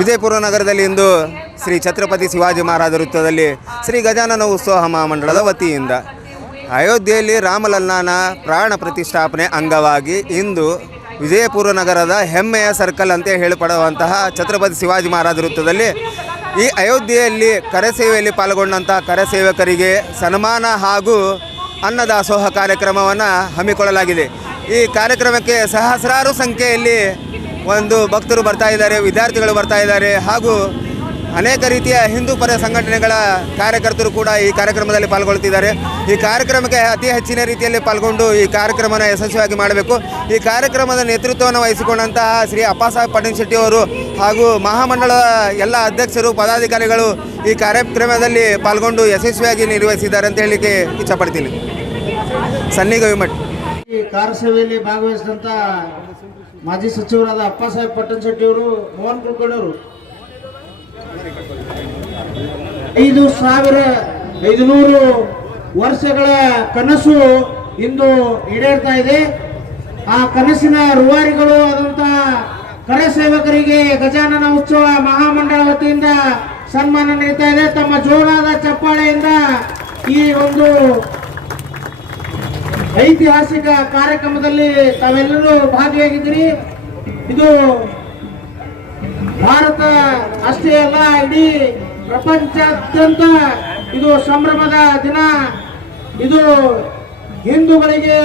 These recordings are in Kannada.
ವಿಜಯಪುರ ನಗರದಲ್ಲಿ ಇಂದು ಶ್ರೀ ಛತ್ರಪತಿ ಶಿವಾಜಿ ಮಹಾರಾಜ ವೃತ್ತದಲ್ಲಿ ಶ್ರೀ ಗಜಾನನ ಉತ್ಸವ ಮಹಾಮಂಡಳದ ವತಿಯಿಂದ ಅಯೋಧ್ಯೆಯಲ್ಲಿ ರಾಮಲಲ್ಲಾನ ಪ್ರಾಣ ಪ್ರತಿಷ್ಠಾಪನೆ ಅಂಗವಾಗಿ ಇಂದು ವಿಜಯಪುರ ನಗರದ ಹೆಮ್ಮೆಯ ಸರ್ಕಲ್ ಅಂತ ಹೇಳಪಡುವಂತಹ ಛತ್ರಪತಿ ಶಿವಾಜಿ ಮಹಾರಾಜ ವೃತ್ತದಲ್ಲಿ ಈ ಅಯೋಧ್ಯೆಯಲ್ಲಿ ಕರಸೇವೆಯಲ್ಲಿ ಪಾಲ್ಗೊಂಡಂತಹ ಕರಸೇವಕರಿಗೆ ಸನ್ಮಾನ ಹಾಗೂ ಅನ್ನದಾಸೋಹ ಕಾರ್ಯಕ್ರಮವನ್ನು ಹಮ್ಮಿಕೊಳ್ಳಲಾಗಿದೆ. ಈ ಕಾರ್ಯಕ್ರಮಕ್ಕೆ ಸಹಸ್ರಾರು ಸಂಖ್ಯೆಯಲ್ಲಿ ಭಕ್ತರು ಬರ್ತಾ ಇದ್ದಾರೆ, ವಿದ್ಯಾರ್ಥಿಗಳು ಬರ್ತಾ ಇದ್ದಾರೆ ಹಾಗೂ ಅನೇಕ ರೀತಿಯ ಹಿಂದೂ ಪರ ಸಂಘಟನೆಗಳ ಕಾರ್ಯಕರ್ತರು ಕೂಡ ಈ ಕಾರ್ಯಕ್ರಮದಲ್ಲಿ ಪಾಲ್ಗೊಳ್ತಿದ್ದಾರೆ. ಈ ಕಾರ್ಯಕ್ರಮಕ್ಕೆ ಅತಿ ಹೆಚ್ಚಿನ ರೀತಿಯಲ್ಲಿ ಪಾಲ್ಗೊಂಡು ಈ ಕಾರ್ಯಕ್ರಮನ ಯಶಸ್ವಿಯಾಗಿ ಮಾಡಬೇಕು. ಈ ಕಾರ್ಯಕ್ರಮದ ನೇತೃತ್ವವನ್ನು ವಹಿಸಿಕೊಂಡಂತಹ ಶ್ರೀ ಅಪ್ಪಾಸಾಹೇಬ್ ಪಾಟೀಲ್ ಶೆಟ್ಟಿ ಅವರು ಹಾಗೂ ಮಹಾಮಂಡಳದ ಎಲ್ಲ ಅಧ್ಯಕ್ಷರು ಪದಾಧಿಕಾರಿಗಳು ಈ ಕಾರ್ಯಕ್ರಮದಲ್ಲಿ ಪಾಲ್ಗೊಂಡು ಯಶಸ್ವಿಯಾಗಿ ನಿರ್ವಹಿಸಿದ್ದಾರೆ ಅಂತ ಹೇಳಲಿಕ್ಕೆ ಇಚ್ಛಪಡ್ತೀನಿ. ಸನ್ನಿ ಗವಿಮಠ್. ಈ ಕಾರ್ಯಸೇವೆಯಲ್ಲಿ ಭಾಗವಹಿಸಿದಂಥ ಮಾಜಿ ಸಚಿವರಾದ ಅಪ್ಪಾಸಾಹೇಬ್ ಪಾಟೀಲ್ ಶೆಟ್ಟಿ ಅವರು, ಮೋಹನ್ ಕುಲಕರ್ಣಿ ಅವರು 5,500 ವರ್ಷಗಳ ಕನಸು ಇಂದು ಈಡೇರ್ತಾ ಇದೆ. ಆ ಕನಸಿನ ರೂವಾರಿಗಳು ಆದಂತಹ ಕರಸೇವಕರಿಗೆ ಗಜಾನನ ಉತ್ಸವ ಮಹಾಮಂಡಳ ವತಿಯಿಂದ ಸನ್ಮಾನ ನೀಡ್ತಾ ಇದೆ. ತಮ್ಮ ಜೋರಾದ ಚಪ್ಪಾಳೆಯಿಂದ ಈ ಒಂದು ಐತಿಹಾಸಿಕ ಕಾರ್ಯಕ್ರಮದಲ್ಲಿ ತಾವೆಲ್ಲರೂ ಭಾಗಿಯಾಗಿದ್ದೀರಿ. ಇದು ಭಾರತ ಅಷ್ಟೇ ಅಲ್ಲ, ಇಡೀ ಪ್ರಪಂಚಾದ್ಯಂತ ಇದು ಸಂಭ್ರಮದ ದಿನ. ಇದು ಹಿಂದೂಗಳಿಗೆ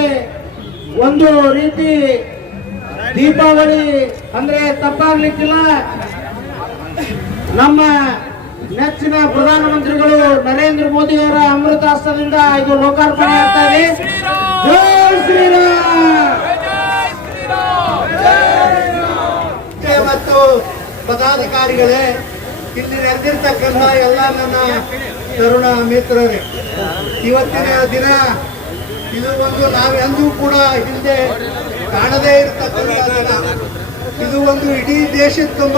ಒಂದು ರೀತಿ ದೀಪಾವಳಿ ಅಂದ್ರೆ ತಪ್ಪಾಗ್ಲಿಕ್ಕಿಲ್ಲ. ನಮ್ಮ ನೆಚ್ಚಿನ ಪ್ರಧಾನಮಂತ್ರಿಗಳು ನರೇಂದ್ರ ಮೋದಿ ಅವರ ಅಮೃತಾಸ್ತ್ರದಿಂದ ಇದು ಲೋಕಾರ್ಪಣೆ ಆಗ್ತಾ ಇದೆ. ಜೈ ಶ್ರೀರಾಮ್. ಮತ್ತು ಪದಾಧಿಕಾರಿಗಳೇ, ಇಲ್ಲಿ ನೆರೆದಿರ್ತಕ್ಕಂಥ ಎಲ್ಲ ನನ್ನ ತರುಣ ಮಿತ್ರರೇ, ಇವತ್ತಿನ ದಿನ ಇದು ನಾವೆಂದೂ ಕೂಡ ಹಿಂದೆ ಕಾಣದೇ ಇರತಕ್ಕಂಥ ದಿನ. ಇದು ಇಡೀ ದೇಶದ ತುಂಬ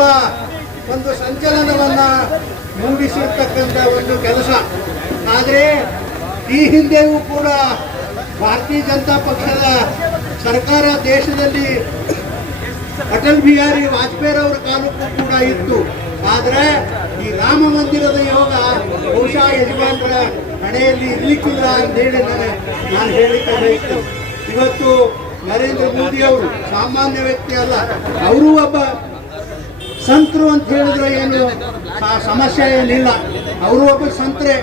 ಸಂಚಲನವನ್ನ ಮೂಡಿಸಿರ್ತಕ್ಕಂಥ ಕೆಲಸ. ಆದರೆ ಈ ಹಿಂದೆಯೂ ಕೂಡ ಭಾರತೀಯ ಜನತಾ ಪಕ್ಷದ ಸರ್ಕಾರ ದೇಶದಲ್ಲಿ ಅಟಲ್ ಬಿಹಾರಿ ವಾಜಪೇಯಿ ಅವರ ಕಾಲಕ್ಕೂ ಕೂಡ ಇತ್ತು. ಆದರೆ ಈ ರಾಮ ಮಂದಿರದ ಯೋಗ ಬಹುಶಃ ಯಜಮಾನರ ಹಣೆಯಲ್ಲಿ ಇರ್ಲಿಕ್ಕಿಲ್ಲ ಅಂತೇಳಿ ನಾನು ಹೇಳಿಕೆ ಬಯಸ್ತೇನೆ. ಇವತ್ತು ನರೇಂದ್ರ ಮೋದಿ ಅವರು ಸಾಮಾನ್ಯ ವ್ಯಕ್ತಿ ಅಲ್ಲ, ಅವರು ಒಬ್ಬ ಸಂತರು ಅಂತ ಹೇಳಿದ್ರೆ ಏನು ಸಮಸ್ಯೆ ಏನಿಲ್ಲ. ಅವರು ಒಬ್ಬ ಸಂತರೇ.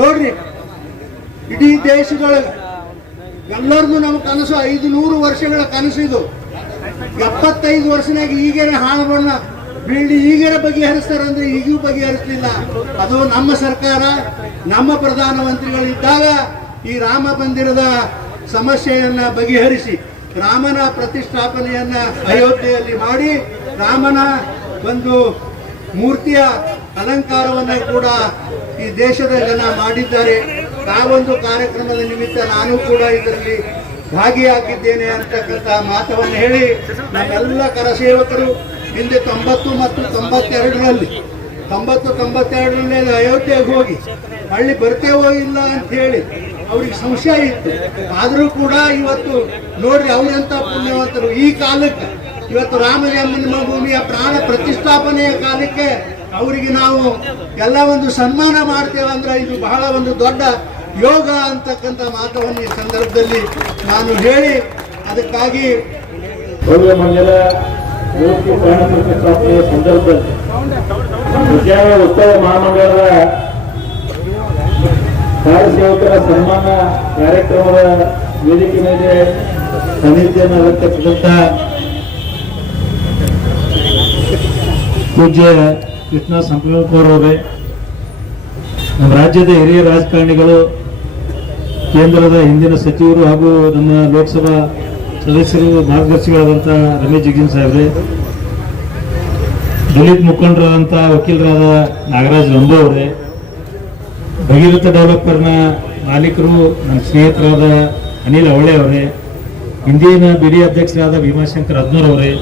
ನೋಡ್ರಿ, ಇಡೀ ದೇಶಗಳ ಎಲ್ಲರದು ನಮ್ಮ ಕನಸು 500 ವರ್ಷಗಳ ಕನಸು. ಇದು 75 ವರ್ಷನಾಗ ಈಗೇನೆ ಹಾಳು ಬಣ್ಣ ಬೀಳಿ ಈಗೇನೆ ಬಗೆಹರಿಸ್ತಾರಂದ್ರೆ ಈಗೂ ಬಗೆಹರಿಸಲಿಲ್ಲ. ಅದು ನಮ್ಮ ಸರ್ಕಾರ, ನಮ್ಮ ಪ್ರಧಾನಮಂತ್ರಿಗಳಿದ್ದಾಗ ಈ ರಾಮ ಮಂದಿರದ ಸಮಸ್ಯೆಯನ್ನ ಬಗೆಹರಿಸಿ ರಾಮನ ಪ್ರತಿಷ್ಠಾಪನೆಯನ್ನ ಅಯೋಧ್ಯೆಯಲ್ಲಿ ಮಾಡಿ ರಾಮನ ಮೂರ್ತಿಯ ಅಲಂಕಾರವನ್ನ ಕೂಡ ಈ ದೇಶದ ಜನ ಮಾಡಿದ್ದಾರೆ. ಆ ಕಾರ್ಯಕ್ರಮದ ನಿಮಿತ್ತ ನಾನು ಕೂಡ ಇದರಲ್ಲಿ ಭಾಗಿಯಾಗಿದ್ದೇನೆ ಅಂತಕ್ಕಂಥ ಮಾತವನ್ನು ಹೇಳಿ, ನಮ್ಮೆಲ್ಲ ಕರಸೇವಕರು ಹಿಂದೆ 90 ಮತ್ತು 92ರಲ್ಲಿ ಅಯೋಧ್ಯೆಗೆ ಹೋಗಿ ಹಳ್ಳಿ ಬರ್ತೇವೋ ಇಲ್ಲ ಅಂತ ಹೇಳಿ ಅವ್ರಿಗೆ ಸಂಶಯ ಇತ್ತು. ಆದರೂ ಕೂಡ ಇವತ್ತು ನೋಡ್ರಿ, ಅವರೆಂತ ಪುಣ್ಯವಂತರು. ಈ ಕಾಲಕ್ಕೆ ಇವತ್ತು ರಾಮ ಜನ್ಮಭೂಮಿಯ ಪ್ರಾಣ ಪ್ರತಿಷ್ಠಾಪನೆಯ ಕಾಲಕ್ಕೆ ಅವರಿಗೆ ನಾವು ಎಲ್ಲ ಸನ್ಮಾನ ಮಾಡ್ತೇವೆ ಅಂದ್ರೆ ಇದು ಬಹಳ ದೊಡ್ಡ ಯೋಗ ಅಂತಕ್ಕಂಥ ಮಾತವನ್ನು ಈ ಸಂದರ್ಭದಲ್ಲಿ ನಾನು ಹೇಳಿ, ಅದಕ್ಕಾಗಿ ಮಂದಿರ ಮೂರ್ತಿ ಪ್ರಾಣ ಪ್ರತಿಷ್ಠಾಪನೆಯ ಸಂದರ್ಭದಲ್ಲಿ ಉತ್ಸವ ಮಹಾಮಂಡಲದ ಕಾರ್ಯಸೇವಕರ ಸನ್ಮಾನ ಕಾರ್ಯಕ್ರಮದ ವೇದಿಕೆ ಮೇಲೆ ಸಾನ್ನಿಧ್ಯವನ್ನು ಅಲಂಕರಿಸಿದಂತ ಪೂಜ್ಯ ಕೃಷ್ಣ ಸಂಪೂರ್ಣಪುರ ಅವರೇ, ನಮ್ಮ ರಾಜ್ಯದ ಹಿರಿಯ ರಾಜಕಾರಣಿಗಳು, ಕೇಂದ್ರದ ಹಿಂದಿನ ಸಚಿವರು ಹಾಗೂ ನಮ್ಮ ಲೋಕಸಭಾ ಸದಸ್ಯರು ಮಾರ್ಗದರ್ಶಿಗಳಾದಂಥ ರಮೇಶ್ ಜಿಗಜಿನ್ ಸಾಹೇಬ್ರೆ, ದಲಿತ ಮುಖಂಡರಾದಂಥ ವಕೀಲರಾದ ನಾಗರಾಜ್ ಲಂಬೋ ಅವರೇ, ಭಗೀರಥ ಡೆವಲಪರ್ನ ಮಾಲೀಕರು ನನ್ನ ಸ್ನೇಹಿತರಾದ ಅನಿಲ್ ಅವಳೆ ಅವರೇ, ಹಿಂದಿನ ಬಿಡಿ ಅಧ್ಯಕ್ಷರಾದ ಭೀಮಾಶಂಕರ್ ಹದ್ನೂರ್ ಅವರೇ,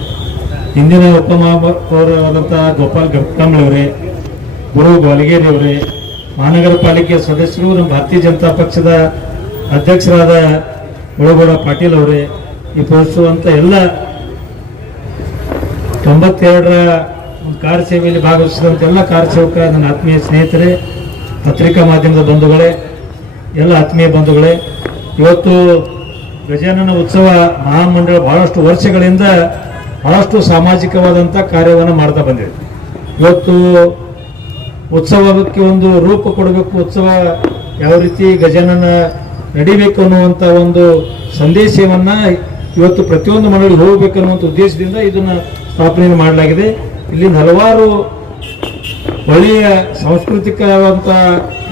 ಹಿಂದಿನ ಉಪಮಹಾಪೌರರಾದಂಥ ಗೋಪಾಲ್ ಗಟ್ಕಾಂಬ್ಳೆ ಅವರೇ, ಗುರು ಗೋಲಗೇರಿ ಅವರೇ, ಮಹಾನಗರ ಪಾಲಿಕೆ ಸದಸ್ಯರು, ನಮ್ಮ ಭಾರತೀಯ ಜನತಾ ಪಕ್ಷದ ಅಧ್ಯಕ್ಷರಾದ ಮುಳಗೌಡ ಪಾಟೀಲ್ ಅವರೇ, ಈ ಪೋಷಿಸುವಂಥ ಎಲ್ಲ 92ರ ಒಂದು ಕಾರ ಸೇವೆಯಲ್ಲಿ ಭಾಗವಹಿಸಿದಂಥ ಎಲ್ಲ ಕಾರ ಸೇವಕ, ನನ್ನ ಆತ್ಮೀಯ ಸ್ನೇಹಿತರೆ, ಪತ್ರಿಕಾ ಮಾಧ್ಯಮದ ಬಂಧುಗಳೇ, ಎಲ್ಲ ಆತ್ಮೀಯ ಬಂಧುಗಳೇ, ಇವತ್ತು ಗಜಾನನ ಉತ್ಸವ ಮಹಾಮಂಡಳ ಬಹಳಷ್ಟು ವರ್ಷಗಳಿಂದ ಬಹಳಷ್ಟು ಸಾಮಾಜಿಕವಾದಂಥ ಕಾರ್ಯವನ್ನು ಮಾಡ್ತಾ ಬಂದಿದೆ. ಇವತ್ತು ಉತ್ಸವಕ್ಕೆ ಒಂದು ರೂಪ ಕೊಡಬೇಕು, ಉತ್ಸವ ಯಾವ ರೀತಿ ಗಜಾನನ ನಡಿಬೇಕು ಅನ್ನುವಂಥ ಒಂದು ಸಂದೇಶವನ್ನು ಇವತ್ತು ಪ್ರತಿಯೊಂದು ಮಂಡಳಿ ಹೋಗಬೇಕು ಅನ್ನುವಂಥ ಉದ್ದೇಶದಿಂದ ಇದನ್ನು ಸ್ಥಾಪನೆ ಮಾಡಲಾಗಿದೆ. ಇಲ್ಲಿಂದ ಹಲವಾರು ಒಳ್ಳೆಯ ಸಾಂಸ್ಕೃತಿಕವಾದಂಥ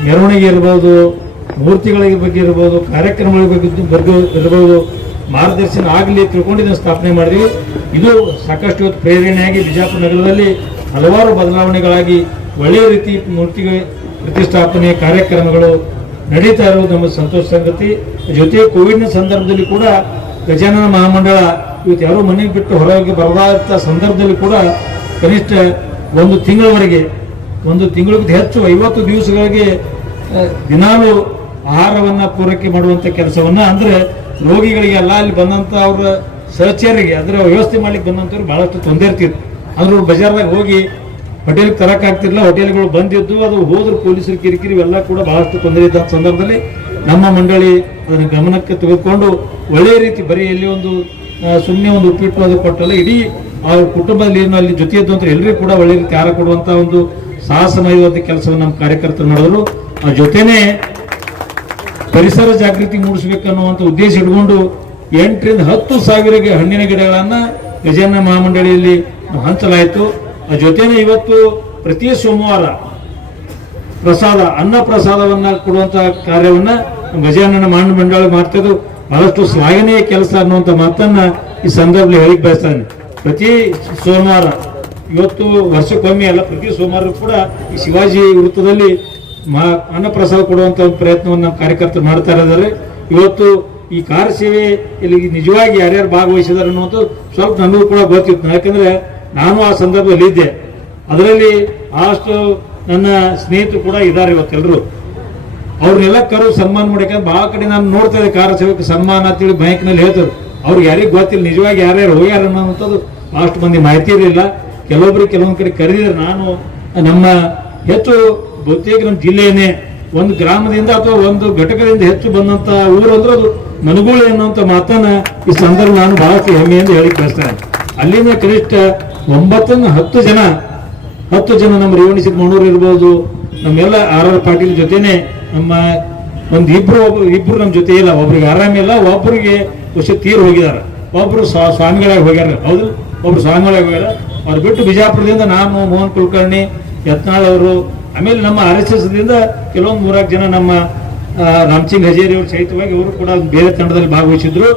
ಮೆರವಣಿಗೆ ಇರ್ಬೋದು, ಮೂರ್ತಿಗಳ ಬಗ್ಗೆ ಇರ್ಬೋದು, ಕಾರ್ಯಕ್ರಮಗಳ ಬಗ್ಗೆ ಇರ್ಬೋದು, ಮಾರ್ಗದರ್ಶನ ಆಗಲಿ ತಿಳ್ಕೊಂಡಿದ್ದನ್ನು ಸ್ಥಾಪನೆ ಮಾಡಿದ್ವಿ. ಇದು ಸಾಕಷ್ಟು ಇವತ್ತು ಪ್ರೇರಣೆಯಾಗಿ ಬಿಜಾಪುರ ನಗರದಲ್ಲಿ ಹಲವಾರು ಬದಲಾವಣೆಗಳಾಗಿ ಒಳ್ಳೆಯ ರೀತಿ ಮೂರ್ತಿ ಪ್ರತಿಷ್ಠಾಪನೆ ಕಾರ್ಯಕ್ರಮಗಳು ನಡೀತಾ ಇರುವುದು ನಮ್ಮ ಸಂತೋಷ ಸಂಗತಿ. ಜೊತೆಗೆ ಕೋವಿಡ್ನ ಸಂದರ್ಭದಲ್ಲಿ ಕೂಡ ಗಜಾನನ ಮಹಾಮಂಡಳ ಇವತ್ತು ಯಾರೋ ಮನೆಗೆ ಬಿಟ್ಟು ಹೊರಗೆ ಬರದಾದ ಸಂದರ್ಭದಲ್ಲಿ ಕೂಡ ಕನಿಷ್ಠ ಒಂದು ತಿಂಗಳವರೆಗೆ, ಒಂದು ತಿಂಗಳಿಗಿಂತ ಹೆಚ್ಚು 50 ದಿವಸಗಳಿಗೆ ದಿನಾಲು ಆಹಾರವನ್ನು ಪೂರೈಕೆ ಮಾಡುವಂಥ ಕೆಲಸವನ್ನು, ಅಂದರೆ ರೋಗಿಗಳಿಗೆ ಎಲ್ಲ ಅಲ್ಲಿ ಬಂದಂಥ ಅವರ ಸಹಚರಿಗೆ ಅದರ ವ್ಯವಸ್ಥೆ ಮಾಡ್ಲಿಕ್ಕೆ ಬಂದಂಥವ್ರು ಭಾಳಷ್ಟು ತೊಂದರೆ ಇರ್ತಿತ್ತು. ಅಂದ್ರೆ ಬಜಾರ್ದಾಗ ಹೋಗಿ ಹೋಟೆಲ್ಗೆ ತರಕಾಗ್ತಿರಲಿಲ್ಲ, ಹೋಟೆಲ್ಗಳು ಬಂದಿದ್ದು, ಅದು ಹೋದ್ರು ಪೊಲೀಸರು ಕಿರಿಕಿರಿ ಇವೆಲ್ಲ ಕೂಡ ಬಹಳಷ್ಟು ತೊಂದರೆ ಇದ್ದ ಸಂದರ್ಭದಲ್ಲಿ ನಮ್ಮ ಮಂಡಳಿ ಅದನ್ನು ಗಮನಕ್ಕೆ ತೆಗೆದುಕೊಂಡು ಒಳ್ಳೆಯ ರೀತಿ ಬರೀ ಎಲ್ಲಿ ಒಂದು ಸುಮ್ಮನೆ ಒಂದು ಉಪ್ಪಿಟ್ಟು ಅದು ಕೊಟ್ಟಲ್ಲ, ಇಡೀ ಅವ್ರ ಕುಟುಂಬದಲ್ಲಿ ಏನು ಅಲ್ಲಿ ಜೊತೆ ಇದ್ದಂಥ ಎಲ್ಲರಿಗೂ ಕೂಡ ಒಳ್ಳೆ ರೀತಿ ಆಹಾರ ಕೊಡುವಂಥ ಒಂದು ಸಾಹಸಮಯವಾದ ಕೆಲಸವನ್ನು ನಮ್ಮ ಕಾರ್ಯಕರ್ತರು ಮಾಡಿದ್ರು. ಆ ಜೊತೆನೇ ಪರಿಸರ ಜಾಗೃತಿ ಮೂಡಿಸಬೇಕನ್ನುವಂಥ ಉದ್ದೇಶ ಇಟ್ಕೊಂಡು 8 ರಿಂದ 10 ಸಾವಿರ ಹಣ್ಣಿನ ಗಿಡಗಳನ್ನು ಗಜಾನನ ಮಹಾಮಂಡಳಿಯಲ್ಲಿ ಹಂಚಲಾಯಿತು. ಆ ಜೊತೆನೇ ಇವತ್ತು ಪ್ರತಿ ಸೋಮವಾರ ಪ್ರಸಾದ, ಅನ್ನ ಪ್ರಸಾದವನ್ನ ಕೊಡುವಂತ ಕಾರ್ಯವನ್ನ ಗಜಾನನ ಮಹಾಮಂಡಳಿ ಮಾಡ್ತಿದ್ದು ಬಹಳಷ್ಟು ಶ್ಲಾಘನೀಯ ಕೆಲಸ ಅನ್ನುವಂಥ ಮಾತನ್ನ ಈ ಸಂದರ್ಭದಲ್ಲಿ ಹೇಳಿಕ್ ಬಯಸ್ತಾನೆ. ಪ್ರತಿ ಸೋಮವಾರ, ಇವತ್ತು ವರ್ಷಕ್ಕೊಮ್ಮೆ ಅಲ್ಲ, ಪ್ರತಿ ಸೋಮವಾರ ಕೂಡ ಈ ಶಿವಾಜಿ ವೃತ್ತದಲ್ಲಿ ಅನ್ನ ಪ್ರಸಾದ ಕೊಡುವಂತ ಒಂದು ಪ್ರಯತ್ನವನ್ನು ನಮ್ಮ ಕಾರ್ಯಕರ್ತರು ಮಾಡ್ತಾ ಇದ್ದಾರೆ. ಇವತ್ತು ಈ ಕಾರ ಸೇವೆ ಇಲ್ಲಿ ನಿಜವಾಗಿ ಯಾರ್ಯಾರು ಭಾಗವಹಿಸಿದಾರೆ ಅನ್ನುವಂಥ ಸ್ವಲ್ಪ ನನಗೂ ಕೂಡ ಗೊತ್ತಿತ್ತು. ಯಾಕಂದ್ರೆ ನಾನು ಆ ಸಂದರ್ಭದಲ್ಲಿ ಇದ್ದೆ. ಅದರಲ್ಲಿ ಅಷ್ಟು ನನ್ನ ಸ್ನೇಹಿತರು ಕೂಡ ಇದ್ದಾರೆ ಇವತ್ತೆಲ್ಲರೂ. ಅವ್ರನ್ನೆಲ್ಲ ಕರು ಸನ್ಮಾನ ಮಾಡಕ್ಕೆ ಭಾಳ ಕಡೆ ನಾನು ನೋಡ್ತಾ ಇದ್ದೆ, ಕಾರ ಸೇವೆಗೆ ಸನ್ಮಾನ ಅಂತೇಳಿ ಬ್ಯಾಂಕ್ನಲ್ಲಿ ಹೇಳ್ತಾರೆ. ಅವ್ರಿಗೆ ಯಾರಿಗೂ ಗೊತ್ತಿಲ್ಲ ನಿಜವಾಗಿ ಯಾರ್ಯಾರು ಹೋಗ್ಯಾರ ಅನ್ನೋಂಥದ್ದು ಅಷ್ಟು ಮಂದಿ ಮಾಹಿತಿ ಇರಲಿಲ್ಲ. ಕೆಲವೊಬ್ರು ಕೆಲವೊಂದು ಕಡೆ ಕರೆದಿದ್ದಾರೆ. ನಾನು ನಮ್ಮ ಹೆಚ್ಚು ಬಹುತೇಕ ನಮ್ಮ ಜಿಲ್ಲೆಯನ್ನೇ ಒಂದು ಗ್ರಾಮದಿಂದ ಅಥವಾ ಒಂದು ಘಟಕದಿಂದ ಹೆಚ್ಚು ಬಂದಂತ ಊರು ಅಂದ್ರೆ ಅದು ಮನಗೂಳಿ ಅನ್ನುವಂಥ ಮಾತನ್ನ ಈ ಸಂದರ್ಭ ನಾನು ಬಹಳಷ್ಟು ಹೆಮ್ಮೆಯಿಂದ ಹೇಳಿ ಕಳಿಸ್ತೇನೆ. ಅಲ್ಲಿಂದ ಕನಿಷ್ಠ 9-10 ಜನ ನಮ್ಮ ರೇವಣಿ ಸಿದ್ದಮಣ್ಣೂರು ಇರ್ಬೋದು, ನಮ್ಮೆಲ್ಲ RR ಪಾಟೀಲ್ ಜೊತೆನೆ ನಮ್ಮ ಒಂದು ಇಬ್ರು ನಮ್ಮ ಜೊತೆ ಇಲ್ಲ. ಒಬ್ರಿಗೆ ಆರಾಮಿಲ್ಲ, ಒಬ್ಬರಿಗೆ ತೀರು ಹೋಗಿದ್ದಾರೆ, ಒಬ್ರು ಸ್ವಾಮಿಗಳಾಗಿ ಹೋಗ್ಯಾರ. ಹೌದು, ಒಬ್ರು ಸ್ವಾಮಿಗಳಾಗಿ ಹೋಗ್ಯಾರ. ಅವ್ರು ಬಿಟ್ಟು ಬಿಜಾಪುರದಿಂದ ನಾನು, ಮೋಹನ್ ಕುಲಕರ್ಣಿ, ಯತ್ನಾಳ್ ಅವರು, ಆಮೇಲೆ ನಮ್ಮ RSS ದಿಂದ ಕೆಲವೊಂದು 3 ಜನ, ನಮ್ಮ ರಾಮಸಿಂಗ್ ಹಜೇರಿ ಅವರು ಸಹಿತವಾಗಿ ಅವರು ಕೂಡ ಬೇರೆ ತಂಡದಲ್ಲಿ ಭಾಗವಹಿಸಿದ್ರು.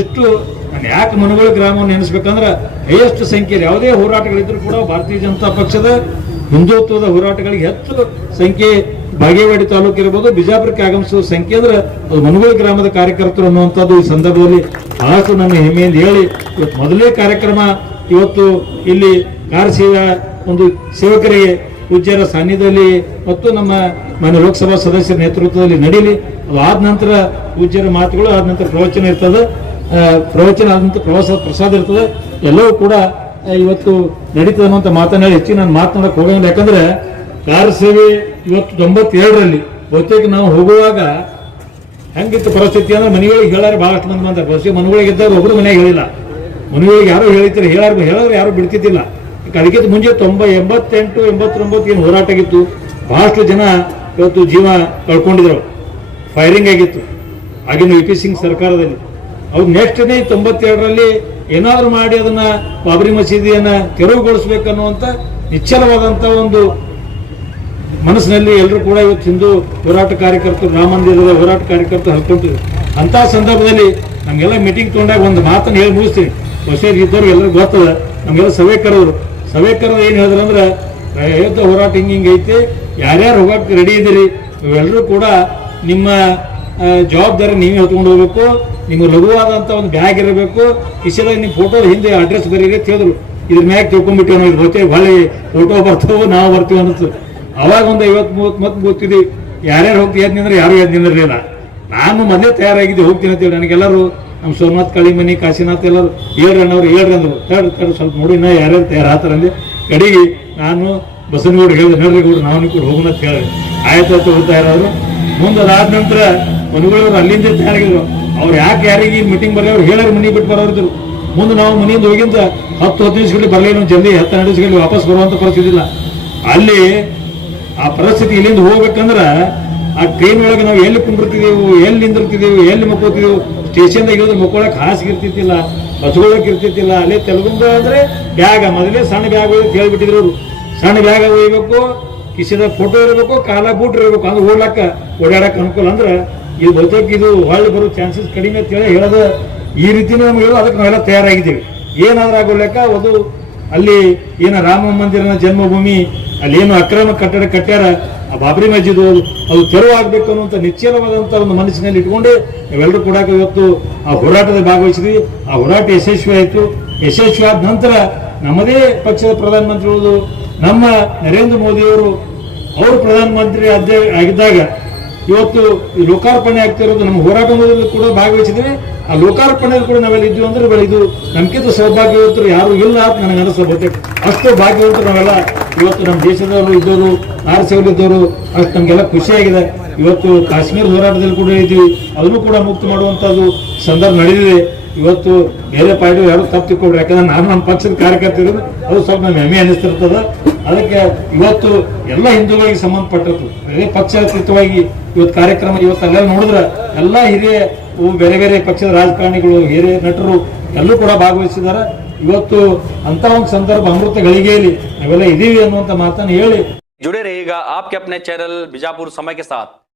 ಎಷ್ಟು ನಾನು ಯಾಕೆ ಮನಗೋಳ ಗ್ರಾಮವನ್ನು ನೆನೆಸ್ಬೇಕಂದ್ರೆ ಹೈಯೆಸ್ಟ್ ಸಂಖ್ಯೆಯಲ್ಲಿ ಯಾವುದೇ ಹೋರಾಟಗಳಿದ್ರು ಕೂಡ ಭಾರತೀಯ ಜನತಾ ಪಕ್ಷದ ಹಿಂದುತ್ವದ ಹೋರಾಟಗಳಿಗೆ ಹೆಚ್ಚು ಸಂಖ್ಯೆ ಬಾಗೇವಾಡಿ ತಾಲೂಕು ಇರ್ಬೋದು, ಬಿಜಾಪುರಕ್ಕೆ ಆಗಮಿಸುವ ಸಂಖ್ಯೆ ಅಂದ್ರೆ ಅದು ಮನಗೋಳ ಗ್ರಾಮದ ಕಾರ್ಯಕರ್ತರು ಅನ್ನುವಂಥದ್ದು ಈ ಸಂದರ್ಭದಲ್ಲಿ ಬಹಳಷ್ಟು ನನ್ನ ಹೆಮ್ಮೆಯಿಂದ ಹೇಳಿ, ಇವತ್ತು ಮೊದಲನೇ ಕಾರ್ಯಕ್ರಮ ಇವತ್ತು ಇಲ್ಲಿ ಕಾರ ಸೇವಾ ಒಂದು ಸೇವಕರಿಗೆ ಪೂಜ್ಯರ ಸಾನ್ನಿಧ್ಯದಲ್ಲಿ ಮತ್ತು ನಮ್ಮ ಮಾನ್ಯ ಲೋಕಸಭಾ ಸದಸ್ಯರ ನೇತೃತ್ವದಲ್ಲಿ ನಡೀಲಿ. ಅದು ಆದ ನಂತರ ಪೂಜ್ಯರ ಮಾತುಗಳು, ಆದ ನಂತರ ಪ್ರವಚನ ಇರ್ತದೆ, ಪ್ರವಚನ ಆದ ನಂತರ ಪ್ರಸಾದ ಇರ್ತದೆ, ಎಲ್ಲವೂ ಕೂಡ ಇವತ್ತು ನಡೀತದೆ ಅನ್ನುವಂಥ ಮಾತನಾಡಿ ಹೆಚ್ಚಿಗೆ ನಾನು ಮಾತನಾಡಕ್ಕೆ ಹೋಗಂಗಿಲ್ಲ. ಯಾಕಂದ್ರೆ ಕಾರ ಸೇವೆ ಇವತ್ತು 92ರಲ್ಲಿ ಬಹುತೇಕ ನಾವು ಹೋಗುವಾಗ ಹೆಂಗಿತ್ತು ಪರಿಸ್ಥಿತಿ ಅಂದ್ರೆ ಮನೆಗಳಿಗೆ ಹೇಳಾರೆ ಬಹಳಷ್ಟು ಮಂದಿ ಬಂದಾರೆ. ಬಸ್ ಮನೆಗಳಿಗೆ ಇದ್ದಾಗ ಒಬ್ಬರು ಮನೆಗೆ ಹೇಳಿಲ್ಲ, ಮನೆಗಳಿಗೆ ಯಾರು ಹೇಳಿರ್ತಾರೆ, ಹೇಳೋರು ಯಾರು ಬಿಡ್ತಿದ್ದಿಲ್ಲ. ಅದಕ್ಕಿಂತ ಮುಂಚೆ 88, 89 ಏನು ಹೋರಾಟ ಆಗಿತ್ತು. ಬಹಳಷ್ಟು ಜನ ಇವತ್ತು ಜೀವ ಕಳ್ಕೊಂಡಿದ್ರು, ಫೈರಿಂಗ್ ಆಗಿತ್ತು ಆಗಿನ VP ಸಿಂಗ್ ಸರ್ಕಾರದಲ್ಲಿ. ಅವ್ರು ನೆಕ್ಸ್ಟ್ ಡೇ 92ರಲ್ಲಿ ಏನಾದರೂ ಮಾಡಿ ಅದನ್ನ ಬಾಬರಿ ಮಸೀದಿಯನ್ನ ತೆರವುಗೊಳಿಸ್ಬೇಕನ್ನುವಂತ ನಿಶ್ಚಲವಾದಂತ ಒಂದು ಮನಸ್ಸಿನಲ್ಲಿ ಎಲ್ಲರೂ ಕೂಡ ಇವತ್ತು ಹಿಂದೂ ಹೋರಾಟ ಕಾರ್ಯಕರ್ತರು, ರಾಮ ಮಂದಿರದ ಹೋರಾಟ ಕಾರ್ಯಕರ್ತರು ಹಲ್ಕೊಂಡಿದ್ರು. ಅಂತ ಸಂದರ್ಭದಲ್ಲಿ ನಮ್ಗೆಲ್ಲ ಮೀಟಿಂಗ್ ತಗೊಂಡಾಗ ಒಂದು ಮಾತನ್ನು ಹೇಳಿ ಮುಗಿಸ್ತೀನಿ. ಹೊಸ ಇದ್ದವ್ರು ಎಲ್ಲರೂ ಗೊತ್ತದ, ನಮ್ಗೆಲ್ಲ ಸಭೆ ಕರೆದ್ರು ಏನು ಹೇಳಿದ್ರು ಅಂದ್ರೆ, ಅಯೋಧ್ಯ ಹೋರಾಟ ಹಿಂಗೆ ಐತಿ, ಯಾರ್ಯಾರು ಹೋಗಕ್ಕೆ ರೆಡಿ ಇದ್ದೀರಿ ಇವೆಲ್ಲರೂ ಕೂಡ ನಿಮ್ಮ ಜವಾಬ್ದಾರಿ ನೀವೇ ಹೊತ್ಕೊಂಡು ಹೋಗ್ಬೇಕು. ನಿಮ್ಗೆ ಲಘುವಾದಂಥ ಒಂದು ಬ್ಯಾಗ್ ಇರಬೇಕು, ಕಿಶೆದಾಗ ನಿಮ್ಮ ಫೋಟೋ ಹಿಂದೆ ಅಡ್ರೆಸ್ ಬರೀರಿ ಅಂತ ಹೇಳಿದ್ರು. ಇದ್ರ ಮ್ಯಾಗ ತಿಳ್ಕೊಂಡ್ಬಿಟ್ಟು ನಾವು ಗೊತ್ತೇ ಹೊಳೆ ಫೋಟೋ ಬರ್ತಾವೋ ನಾವು ಬರ್ತೀವಿ ಅನ್ನಿಸ್ತು. ಅವಾಗ ಒಂದು 50-30 ಮತ್ತೆ ಗೊತ್ತಿದ್ವಿ. ಯಾರ್ಯಾರು ಹೋಗ್ತೀವಿ ಅಂದ್ರೆ ಯಾರು ಎದ್ದು ನಿಂದಿರಲಿಲ್ಲ. ನಾನು ಮೊದಲೇ ತಯಾರಾಗಿದ್ದೆ ಹೋಗ್ತೀನಿ ಅಂತೇಳಿ. ನನಗೆಲ್ಲರೂ ನಮ್ಮ ಸೋಮನಾಥ್, ಕಳಿಮನಿ, ಕಾಶಿನಾಥ್ ಎಲ್ಲರೂ ಹೇಳ್ರಿ ಅಂದ್ರು. ತಡ್ ಸ್ವಲ್ಪ ನೋಡಿ ನಾ ಯಾರ್ಯಾರು ತಯಾರಾತಾರಂದ್ರೆ ಕಡೆಗೆ ನಾನು ಬಸನಗೌಡ ಹೇಳಿದೆ, ನೋಡ್ರಿ ಗೌಡ್ರು ನಾವು ಕೂಡ ಹೋಗೋಣ ಅಂತ ಹೇಳಿದೆ. ಆಯ್ತು ಅಂತ ಹೋಗ್ತಾ ಇರೋರು. ಮುಂದೆ ಅದಾದ ನಂತರ ಮನುಗಳವರು ಅಲ್ಲಿಂದ ತಯಾರಾಗಿದ್ರು. ಅವ್ರು ಯಾಕೆ ಯಾರಿಗೆ ಮೀಟಿಂಗ್ ಬರೋರು ಹೇಳೋರು ಮನೆ ಬಿಟ್ಟು ಬರೋರಿದ್ರು. ಮುಂದೆ ನಾವು ಮನೆಯಿಂದ ಹೋಗಿಂದ 10-15 ಗಂಟೆ ಬರಲಿಲ್ಲ, ಜಲ್ದಿ 10-12 ಗಂಟೆ ವಾಪಸ್ ಬರುವಂತ ಪರಿಸ್ಥಿತಿ ಇಲ್ಲ. ಅಲ್ಲಿ ಆ ಪರಿಸ್ಥಿತಿ ಇಲ್ಲಿಂದ ಹೋಗ್ಬೇಕಂದ್ರ ಆ ಟ್ರೈನ್ ಒಳಗೆ ನಾವು ಎಲ್ಲಿ ಕುಂಡಿರ್ತಿದೆವು, ಎಲ್ಲಿ ನಿಂದಿರ್ತಿದೆವು, ಎಲ್ಲಿ ಮಕ್ಕೋತಿದೆವು, ಸ್ಟೇಷನ್ದಾಗ ಇರೋದು ಮಕ್ಕೊಳಕ್ ಹಾಸಿಗೆ ಇರ್ತಿದ್ದಿಲ್ಲ, ಬಸ್ಕೊಳಕ್ ಇರ್ತಿದ್ದಿಲ್ಲ. ಅಲ್ಲೇ ತೆಲುಗುಂಬ ಅಂದ್ರೆ ಬ್ಯಾಗ, ಮೊದಲೇ ಸಣ್ಣ ಬ್ಯಾಗ್ ಹೇಳ್ಬಿಟ್ಟಿದ್ರು ಅವರು. ಸಣ್ಣ ಬ್ಯಾಗ್ ಒಯ್ಬೇಕು, ಕಿಶೆದಾಗ ಫೋಟೋ ಇರಬೇಕು, ಕಾಲ ಬೂಟ್ ಇರಬೇಕು, ಅಂದ್ರೆ ಓಡ್ಲಕ್ಕ ಓಡಾಡಕ್ ಅನುಕೂಲ. ಅಂದ್ರೆ ಇದು ಬಹುತೇಕ ಇದು ಹೊಳ್ಳಿ ಬರೋ ಚಾನ್ಸಸ್ ಕಡಿಮೆ ಅಂತ ಹೇಳಿ ಹೇಳೋದು. ಈ ರೀತಿನೇ ನಮ್ಗೆ ಹೇಳೋದು. ಅದಕ್ಕೆ ನಾವೆಲ್ಲ ತಯಾರಾಗಿದ್ದೀವಿ. ಏನಾದ್ರೂ ಆಗೋಲೆಕ್ಕ ಅದು ಅಲ್ಲಿ ಏನ ರಾಮ ಮಂದಿರನ ಜನ್ಮಭೂಮಿ, ಅಲ್ಲಿ ಏನು ಅಕ್ರಮ ಕಟ್ಟಡ ಕಟ್ಟ್ಯಾರ, ಆ ಬಾಬ್ರಿ ಮಸ್ಜಿದ್ ಅದು ತೆರವಾಗಬೇಕು ಅನ್ನುವಂಥ ನಿಶ್ಚಲವಾದಂಥ ಒಂದು ಮನಸ್ಸಿನಲ್ಲಿ ಇಟ್ಕೊಂಡೆ ನಾವೆಲ್ಲರೂ ಕೂಡ ಇವತ್ತು ಆ ಹೋರಾಟದಲ್ಲಿ ಭಾಗವಹಿಸಿದ್ವಿ. ಆ ಹೋರಾಟ ಯಶಸ್ವಿ ಆಯಿತು. ಯಶಸ್ವಿ ಆದ ನಂತರ ನಮ್ಮದೇ ಪಕ್ಷದ ಪ್ರಧಾನಮಂತ್ರಿಗಳು ನಮ್ಮ ನರೇಂದ್ರ ಮೋದಿಯವರು ಅವರು ಪ್ರಧಾನಮಂತ್ರಿ ಆಗಿದ್ದಾಗ ಇವತ್ತು ಈ ಲೋಕಾರ್ಪಣೆ ಆಗ್ತಿರೋದು ನಮ್ಮ ಹೋರಾಟದಲ್ಲಿ ಕೂಡ ಭಾಗವಹಿಸಿದ್ದೀವಿ. ಆ ಲೋಕಾರ್ಪಣೆಯಲ್ಲಿ ಕೂಡ ನಾವೆಲ್ಲ ಇದ್ವಿ ಅಂದ್ರೆ ಇದು ನಮ್ಗಿಂತ ಸೌಭಾಗ್ಯವಂತರು ಯಾರು ಇಲ್ಲ ಅಂತ ನನಗೆ ಅನಿಸ್ತದೆ. ಅಷ್ಟು ಭಾಗ್ಯವಂತರು ನಾವೆಲ್ಲ ಇವತ್ತು ನಮ್ಮ ದೇಶದವರು ಇದ್ದವರು, ಆರ್ಸಿಯವರು ಇದ್ದವರು, ಅಷ್ಟು ನಮಗೆಲ್ಲ ಖುಷಿಯಾಗಿದೆ. ಇವತ್ತು ಕಾಶ್ಮೀರ ಹೋರಾಟದಲ್ಲಿ ಕೂಡ ಇದ್ದೀವಿ, ಅದನ್ನು ಕೂಡ ಮುಕ್ತ ಮಾಡುವಂಥದ್ದು ಸಂದರ್ಭ ನಡೆದಿದೆ. ಇವತ್ತು ಬೇರೆ ಪಾರ್ಟಿ ಯಾರು ತಪ್ಪು ತಿಳ್ಕೊಳ್ರಿ, ಯಾಕಂದ್ರೆ ನಾನು ನಮ್ಮ ಪಕ್ಷದ ಕಾರ್ಯಕರ್ತ ಇರೋದು ಅದು ಸ್ವಲ್ಪ ನಮ್ಗೆ ಹೆಮ್ಮೆ ಅನ್ನಿಸ್ತಿರ್ತದೆ. ಅದಕ್ಕೆ ಇವತ್ತು ಎಲ್ಲ ಹಿಂದೂಗಳಿಗೆ ಸಂಬಂಧಪಟ್ಟದ್ದು ಬೇರೆ ಪಕ್ಷಾತೀತವಾಗಿ ಇವತ್ತು ಕಾರ್ಯಕ್ರಮ ಇವತ್ತು ಅಲ್ಲೆಲ್ಲ ನೋಡಿದ್ರೆ ಎಲ್ಲ ಹಿರಿಯ ಬೇರೆ ಬೇರೆ ಪಕ್ಷದ ರಾಜಕಾರಣಿಗಳು, ಹಿರಿಯ ನಟರು ಎಲ್ಲರೂ ಕೂಡ ಭಾಗವಹಿಸಿದ್ದಾರೆ. ಇವತ್ತು ಅಂತ ಒಂದು ಸಂದರ್ಭ ಅಮೃತ ಗಳಿಗೆಯಲ್ಲಿ ನಾವೆಲ್ಲ ಇದೀವಿ ಅನ್ನುವಂಥ ಮಾತನ್ನು ಹೇಳಿ जुड़े रहिएगा आपके अपने चैनल बीजापुर समय के साथ।